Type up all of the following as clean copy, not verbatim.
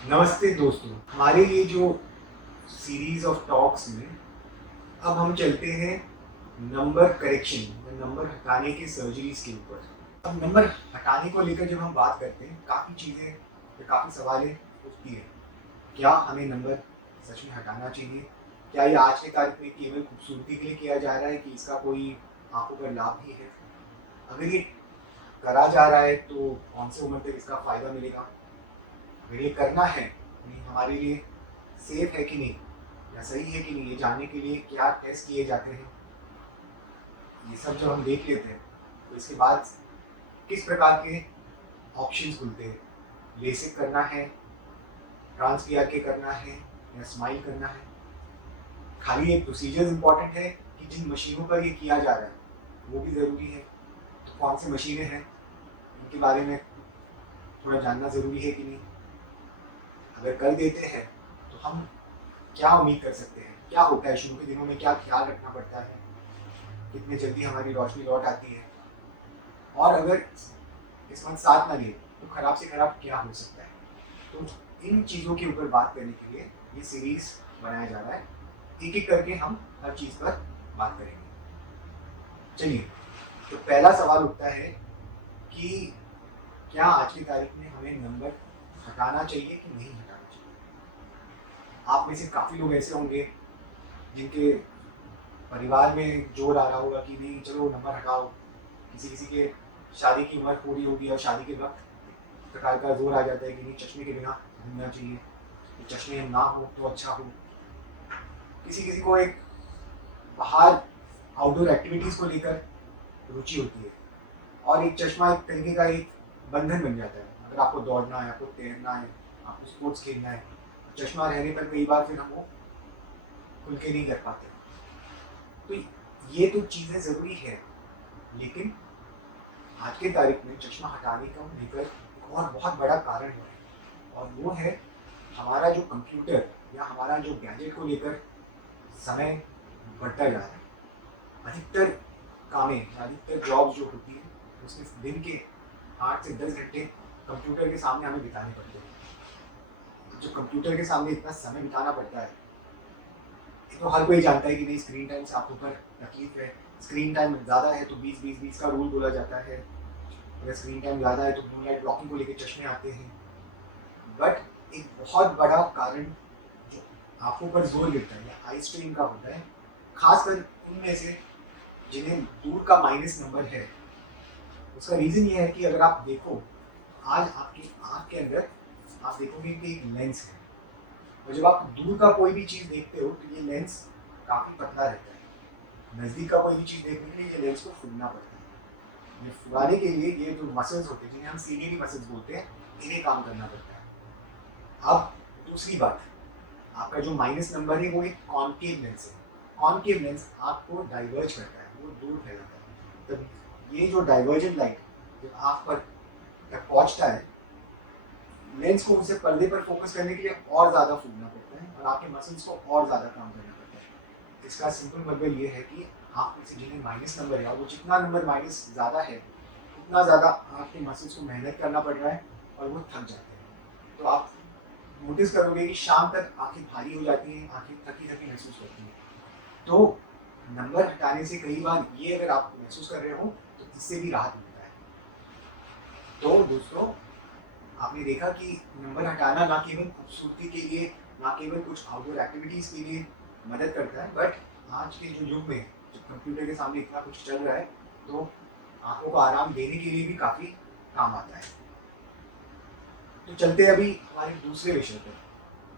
नमस्ते दोस्तों, हमारे ये जो सीरीज ऑफ टॉक्स में अब हम चलते हैं नंबर करेक्शन या नंबर हटाने की सर्जरीज के ऊपर। अब नंबर हटाने को लेकर जब हम बात करते हैं काफ़ी चीज़ें या काफ़ी सवालें उठती हैं। क्या हमें नंबर सच में हटाना चाहिए? क्या ये आज के तारीख में केवल खूबसूरती के लिए किया जा रहा है कि इसका कोई आंखों पर लाभ भी है? अगर ये करा जा रहा है तो कौन सी उम्र तक इसका फ़ायदा मिलेगा? अगर ये करना है नहीं हमारे लिए सेफ है कि नहीं या सही है कि नहीं, ये जानने के लिए क्या टेस्ट किए जाते हैं, ये सब जब हम देख लेते हैं तो इसके बाद किस प्रकार के ऑप्शंस खुलते हैं। लेसिक करना है, ट्रांस के करना है या स्माइल करना है। खाली ये प्रोसीजर्स इंपॉर्टेंट है कि जिन मशीनों पर ये किया जा रहा है वो भी ज़रूरी है। तो कौन सी मशीनें हैं इनके बारे में थोड़ा जानना ज़रूरी है कि नहीं। अगर कर देते हैं तो हम क्या उम्मीद कर सकते हैं, क्या होता है शुरू के दिनों में, क्या ख्याल रखना पड़ता है, कितने जल्दी हमारी रोशनी लौट आती है, और अगर किस्मत साथ ना दे तो खराब से खराब क्या हो सकता है। तो इन चीज़ों के ऊपर बात करने के लिए ये सीरीज बनाया जा रहा है। एक एक करके हम हर चीज़ पर बात करेंगे। चलिए, तो पहला सवाल उठता है कि क्या आज की तारीख में हमें नंबर हटाना चाहिए कि नहीं हटाना चाहिए। आप में से काफ़ी लोग ऐसे होंगे जिनके परिवार में जोर आ रहा होगा कि नहीं चलो नंबर हटाओ। किसी किसी के शादी की उम्र पूरी होगी और शादी के वक्त एक प्रकार का जोर आ जाता है कि नहीं चश्मे के बिना घूमना चाहिए, तो चश्मे ना हो तो अच्छा हो। किसी किसी को एक बाहर आउटडोर एक्टिविटीज़ को लेकर रुचि होती है और एक चश्मा एक तरीके का एक बंधन बन जाता है। अगर आपको दौड़ना है, आपको तैरना है, आपको स्पोर्ट्स खेलना है, चश्मा रहने पर कई बार फिर हम वो खुल के नहीं कर पाते। तो ये तो चीज़ें ज़रूरी है, लेकिन आज की तारीख में चश्मा हटाने का लेकर एक और बहुत बड़ा कारण है, और वो है हमारा जो कंप्यूटर या हमारा जो गैजेट को लेकर समय बढ़ता जा रहा है। अधिकतर कामें, अधिकतर जॉब्स जो होती हैं उसमें दिन के 8 से 10 घंटे कंप्यूटर के सामने हमें बिताने पड़ते हैं। जो कंप्यूटर के सामने इतना समय बिताना पड़ता है, तो हर कोई जानता है कि नहीं स्क्रीन टाइम से आंखों पर तकलीफ है। स्क्रीन टाइम ज़्यादा है तो 20-20-20 का रूल बोला जाता है। अगर स्क्रीन टाइम ज़्यादा है तो ब्लू लाइट ब्लॉकिंग को लेकर चश्मे आते हैं। बट एक बहुत बड़ा कारण जो आंखों पर जोर गिरता है या आई स्ट्रेन का होता है, खासकर उनमें से जिन्हें दूर का माइनस नंबर है। उसका रीज़न ये है कि अगर आप देखो आज आपकी आंख के अंदर आप देखोगे कि एक लेंस है, और जब आप दूर का कोई भी चीज़ देखते हो तो ये लेंस काफ़ी पतला रहता है। नज़दीक का कोई भी चीज़ देखने के लिए ये लेंस को फूलना पड़ता है। ये फुलाने के लिए ये जो मसल्स होते हैं जिन्हें हम सीनियरी मसल्स बोलते हैं, इन्हें काम करना पड़ता है। अब दूसरी बात, आपका जो माइनस नंबर है वो एक कॉनकेव लेंस है। कॉनकेव लेंस आपको डाइवर्ज करता है, वो दूर फैलाता है। तब ये जो डाइवर्जेंट लाइट जब आँख पर तक पहुँचता है, लेंस को उसे पर्दे पर फोकस करने के लिए और ज़्यादा फूलना पड़ता है और आपके मसल्स को और ज़्यादा काम करना पड़ता है। इसका सिंपल मतलब ये है कि आप में से जिन्हें माइनस नंबर है, वो जितना नंबर माइनस ज़्यादा है उतना ज़्यादा आपके मसल्स को मेहनत करना पड़ रहा है और वो थक जाते हैं। तो आप नोटिस करोगे कि शाम तक आंखें भारी हो जाती हैं, आंखें थकी थकी महसूस करती हैं। तो नंबर हटाने से कई बार ये अगर आप महसूस कर रहे हो तो इससे भी राहत मिलता है। तो दोस्तों, आपने देखा कि नंबर हटाना ना केवल खूबसूरती के लिए, ना केवल कुछ आउटडोर एक्टिविटीज़ के लिए मदद करता है, बट आज के जो युग में जब कंप्यूटर के सामने इतना कुछ चल रहा है तो आंखों को आराम देने के लिए भी काफ़ी काम आता है। तो चलते हैं अभी हमारे दूसरे विषय पर।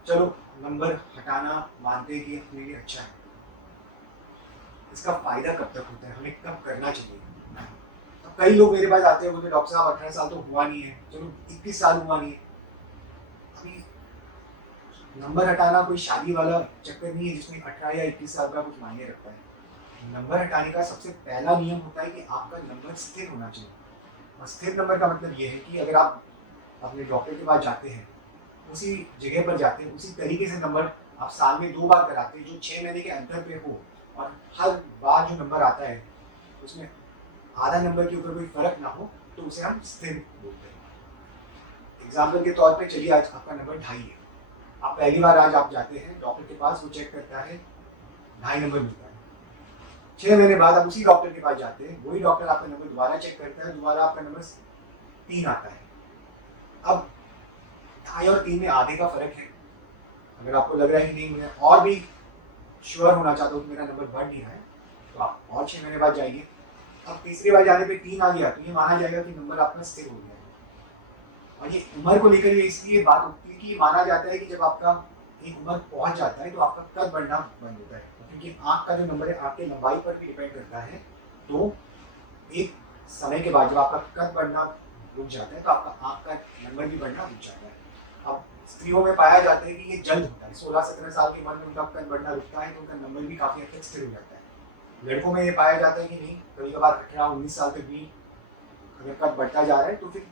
चलो, नंबर हटाना मानते हैं कि अपने लिए अच्छा है, इसका फ़ायदा कब तक होता है, हमें कब करना चाहिए। तो कई लोग मेरे पास आते हैं, बोलते डॉक्टर साहब 18 साल तो हुआ नहीं है, चलो 21 साल हुआ नहीं है। अभी नंबर हटाना कोई शादी वाला चक्कर नहीं है जिसमें 18 या 21 साल का कुछ मायने रखता है। नंबर हटाने का सबसे पहला नियम होता है कि आपका नंबर स्थिर होना चाहिए। और स्थिर नंबर का मतलब ये है कि अगर आप अपने डॉक्टर के पास जाते हैं, उसी जगह पर जाते हैं, उसी तरीके से नंबर आप साल में 2 बार कराते हैं जो 6 महीने के अंतर पे हो, और हर बार जो नंबर आता है उसमें आधा नंबर के ऊपर कोई फर्क ना हो, तो उसे हम स्थिर बोलते हैं। एग्जाम्पल के तौर पे चलिए आज आपका नंबर 2.5 है, आप पहली बार आज आप जाते हैं डॉक्टर के पास, वो चेक करता है 2.5 नंबर मिलता है। 6 महीने बाद आप उसी डॉक्टर के पास जाते हैं, वही डॉक्टर आपका नंबर दोबारा चेक करता है, दोबारा आपका नंबर 3 आता है। अब 2.5 और 3 में आधे का फर्क है। अगर आपको लग रहा है कि नहीं मैं और भी श्योर होना चाहता हूँ कि मेरा नंबर बढ़ नहीं रहा है, तो आप और 6 महीने बाद जाइए। अब तीसरी बार जाने पे 3 आ गया तो ये माना जाएगा कि नंबर आपका स्थिर हो गया है। और ये उम्र को लेकर ये इसलिए बात होती है कि माना जाता है कि जब आपका एक उम्र पहुंच जाता है तो आपका कद बढ़ना बंद होता है, क्योंकि आँख का जो नंबर है आपके लंबाई पर भी डिपेंड करता है। तो एक समय के बाद जब आपका कद बढ़ना रुक जाता है तो आपका आँख का नंबर भी बढ़ना रुक जाता है। अब स्त्रियों में पाया जाता है कि ये जल्द होता है, 16-17 साल की उम्र में उनका कद बढ़ना रुकता है तो उनका नंबर भी काफ़ी हद तक स्थिर हो जाता है। लड़कों में ये पाया जाता है कि नहीं, कभी कभार 18-19 साल तक भी अगर कद बढ़ता जा रहा है तो फिर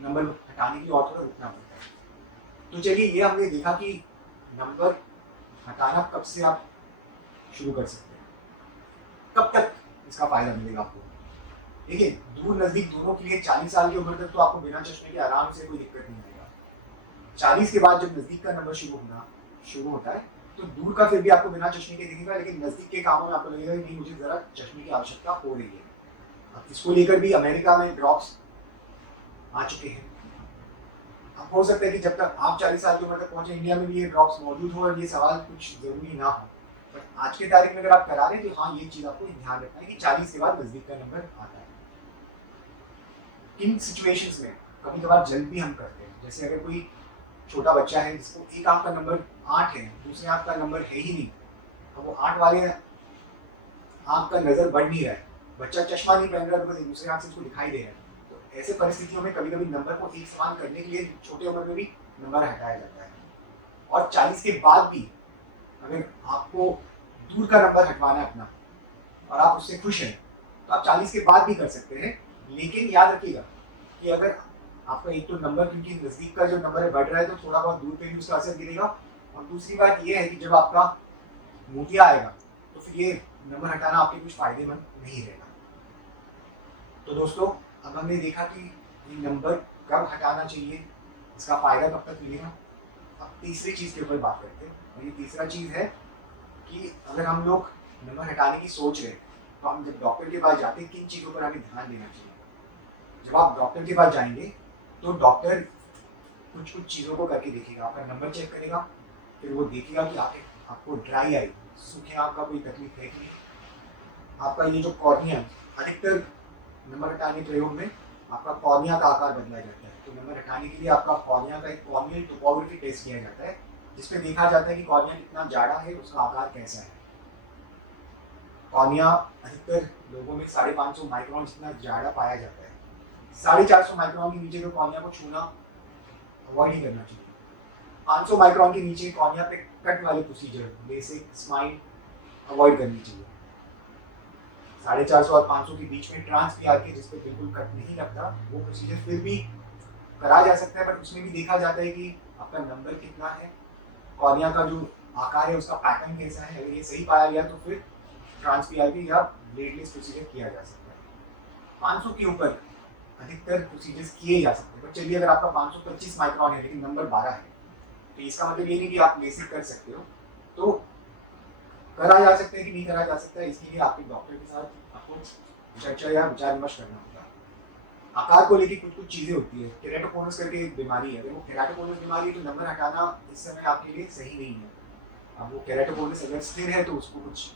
नंबर हटाने की और थोड़ा रुकना पड़ता है। तो चलिए ये हमने देखा कि नंबर हटाना कब से आप शुरू कर सकते हैं, कब तक इसका फायदा मिलेगा आपको। देखिए दूर नजदीक दोनों के लिए 40 साल की उम्र तक तो आपको बिना चश्मे के आराम से कोई दिक्कत नहीं आएगा। 40 के बाद जब नजदीक का नंबर शुरू होता है तो दूर का फिर भी आपको बिना चश्मे के दिखेगा, लेकिन नजदीक के कामों में आपको लगेगा कि नहीं मुझे जरा चश्मे की आवश्यकता हो रही है। अब इसको लेकर भी अमेरिका में ड्रॉप्स आ चुके हैं। अब हो सकता है कि जब तक आप 40 साल की उम्र तक पहुंचे इंडिया में भी ये ड्रॉप्स मौजूद हो और ये सवाल कुछ जरूरी ना हो, बट आज के तारीख में अगर आप करा रहे हैं तो हाँ ये चीज आपको ध्यान रखना है कि 40 के बाद नजदीक का नंबर आता है। किन सिचुएशंस में कभी कभार जल्द भी हम करते हैं, जैसे अगर कोई छोटा बच्चा है जिसको एक आंख का नंबर 8 है, दूसरे आंख का नंबर है ही नहीं, तो वो 8 वाले आंख का नजर बढ़ नहीं रहा है, बच्चा चश्मा नहीं पहन रहा है, दूसरे आंख से उसको दिखाई दे रहा है। तो ऐसे परिस्थितियों में कभी कभी नंबर को एक समान करने के लिए छोटे उम्र में भी नंबर हटाया जाता है। और 40 के बाद भी अगर आपको दूर का नंबर हटवाना है अपना और आप उससे खुश हैं तो आप 40 के बाद भी कर सकते हैं। लेकिन याद रखिएगा कि अगर आपका एक तो नंबर क्योंकि नजदीक का जो नंबर है बढ़ रहा है तो थोड़ा बहुत दूर पे भी उसका असर गिरेगा, और दूसरी बात ये है कि जब आपका मोतिया आएगा तो फिर ये नंबर हटाना आपके कुछ फायदेमंद नहीं रहेगा। तो दोस्तों अब हमने देखा कि ये नंबर कब हटाना चाहिए, इसका फायदा कब तक मिलेगा। अब तीसरी चीज के ऊपर बात करते हैं, और ये तीसरा चीज है कि अगर हम लोग नंबर हटाने की सोच रहे हैं तो हम जब डॉक्टर के पास जाते हैं किन चीज़ों पर हमें ध्यान देना चाहिए। जब आप डॉक्टर के पास जाएंगे तो डॉक्टर कुछ चीज़ों को करके देखेगा, आपका नंबर चेक करेगा, फिर वो देखेगा कि आपको ड्राई आई सूखे आँख का कोई तकलीफ है कि नहीं। आपका ये जो कॉर्निया, अधिकतर नंबर हटाने प्रयोग में आपका कॉर्निया का आकार बदला जाता है, तो नंबर हटाने के लिए आपका कॉर्निया का एक कॉर्नियल टोपोग्राफी टेस्ट किया जाता है जिसमें देखा जाता है कि कॉर्निया कितना जाड़ा है, उसका आकार कैसा है। कॉर्निया अधिकतर लोगों में 550 माइक्रोन जितना जाड़ा पाया जाता है। 450 माइक्रोन के नीचे तो कॉर्निया को छूना अवॉइड ही करना चाहिए। 500 माइक्रोन के नीचे कॉर्निया पे कट वाले प्रोसीजर, बेसिक स्माइल अवॉइड करनी चाहिए। 450 और 500 के बीच में ट्रांस भी आती है जिसपे बिल्कुल कट नहीं लगता, वो प्रोसीजर फिर भी करा जा सकता है, बट उसमें भी देखा जाता है कि आपका नंबर कितना है, कॉर्निया का जो आकार है उसका पैटर्न कैसा है। अगर ये सही पाया गया तो फिर ट्रांसपीआरपी या ब्लेडलेस प्रोसीजर किया जा सकता है। 500 के ऊपर अधिकतर प्रोसीजर्स किए जा सकते हैं, बट चलिए अगर आपका 525 माइक्रोन है लेकिन नंबर 12 है तो इसका मतलब ये नहीं कि आप बेसिक कर सकते हो, तो करा जा सकता है कि नहीं करा जा सकता है, इसके लिए आपके डॉक्टर के साथ आपको चर्चा या विचार विमर्श करना होगा। आकार को लेकर कुछ चीज़ें होती है, केराटोकोनस करके एक बीमारी है, अगर वो केराटोकोनस बीमारी है तो नंबर हटाना इस समय आपके लिए सही नहीं है। अब वो केराटोकोनस अगर स्थिर है तो उसको कुछ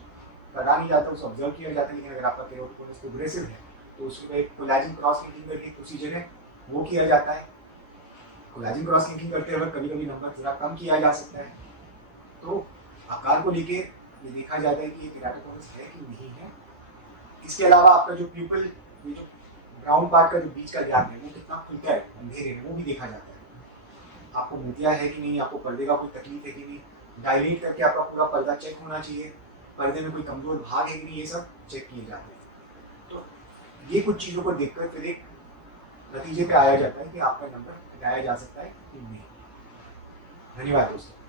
करा नहीं जाता, उसको ऑब्जर्व किया जाता है, लेकिन अगर आपका केराटोकोनस प्रोग्रेसिव है तो उसमें एक कोलेजन क्रॉस लिंकिंग करके एक प्रोसीजर है वो किया जाता है। कोलेजन क्रॉस लिंकिंग करते वक्त कभी कभी नंबर थोड़ा कम किया जा सकता है। तो आकार को लेके ये देखा जाता है कि ये केराटोकोनस है कि नहीं है। इसके अलावा आपका जो प्यूपल, ये जो ब्राउन पार्ट का जो बीच का गैप है वो कितना खुलता है अंधेरे में, वो भी देखा जाता है। आपको मोतिया है कि नहीं, आपको पर्दे का कोई तकलीफ है कि नहीं, डायलेट करके आपका पूरा पर्दा चेक होना चाहिए, पर्दे में कोई कमजोर भाग है कि नहीं, ये सब चेक किए जाते हैं। तो ये कुछ चीज़ों को देखकर फिर एक नतीजे पे आया जाता है कि आपका नंबर हटाया जा सकता है कि नहीं। धन्यवाद दोस्तों।